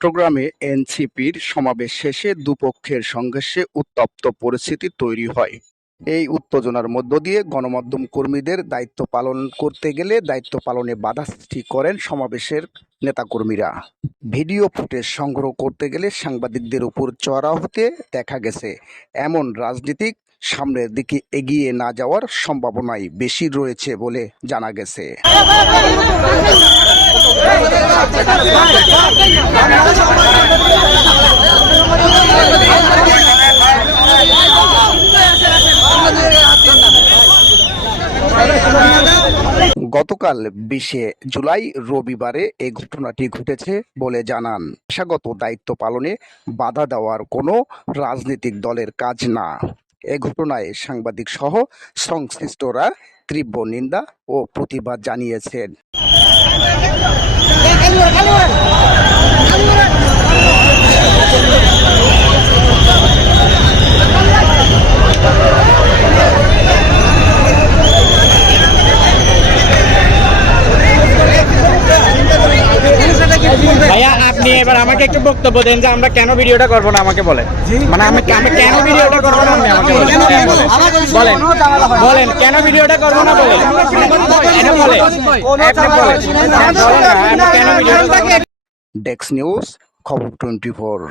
চট্টগ্রামে এনসিপির সমাবেশ শেষে দুপক্ষের সংঘর্ষে উত্তপ্ত পরিস্থিতি তৈরি হয়। এই উত্তেজনার মধ্য দিয়ে গণমাধ্যম কর্মীদের দায়িত্ব পালন করতে গেলে দায়িত্ব পালনে বাধা সৃষ্টি করেন সমাবেশের নেতাকর্মীরা। ভিডিও ফুটেজ সংগ্রহ করতে গেলে সাংবাদিকদের উপর চড়াও হতে দেখা গেছে। এমন রাজনীতিক সামনের দিকে এগিয়ে না যাওয়ার সম্ভাবনাই বেশি রয়েছে বলে জানা গেছে। গতকাল 20 জুলাই রবিবারে এই ঘটনাটি ঘটেছে বলে জানান। পেশাগত দায়িত্ব পালনে বাধা দেওয়ার কোনো রাজনৈতিক দলের কাজ না। এ ঘটনায় সাংবাদিক সহ সংশ্লিষ্টরা তীব্র নিন্দা ও প্রতিবাদ জানিয়েছেন। ভাইয়া, আপনি এবার আমাকে একটু বক্তব্য দেন যে আমরা কেন ভিডিওটা করবো না, আমাকে বলেন। মানে আমি কেন ভিডিওটা করবো না, আপনি আমাকে বলেন বলেন কেন ভিডিওটা করবো না বলেন। ডেস্ক নিউজ, খবর 24।